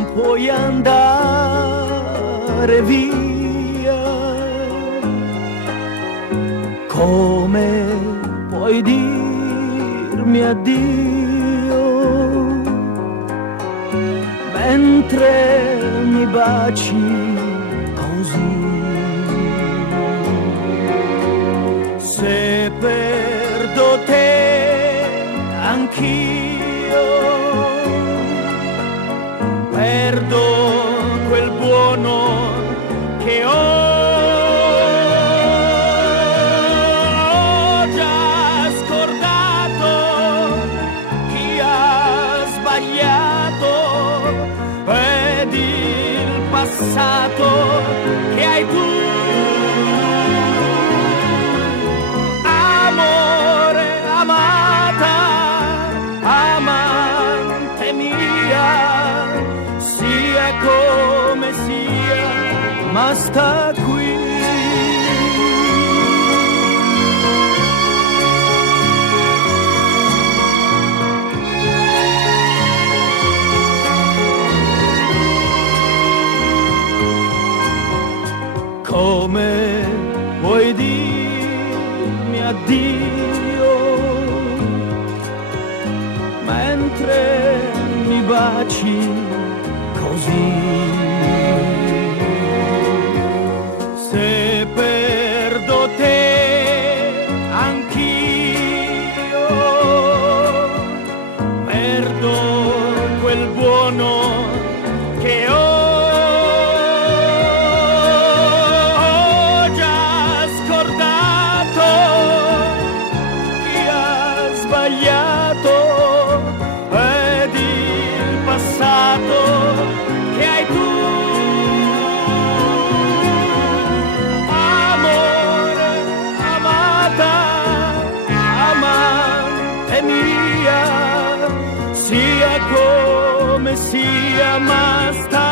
non puoi andare via. Come puoi dirmi addio mentre mi baci così? Se perdo te anch'io perdo quel buono che ho. Ho già scordato chi ha sbagliato ed il passato che hai tu. Amore, amata, amante mia, sia come sia, ma sta qui. Come puoi dirmi addio mentre mi baci così? Se perdo te anch'io perdo quel buono che ho. Ho già scordato chi ha sbagliato ed il passato che hai tu. Amore, amata, amante mia, sia come sia, ma sta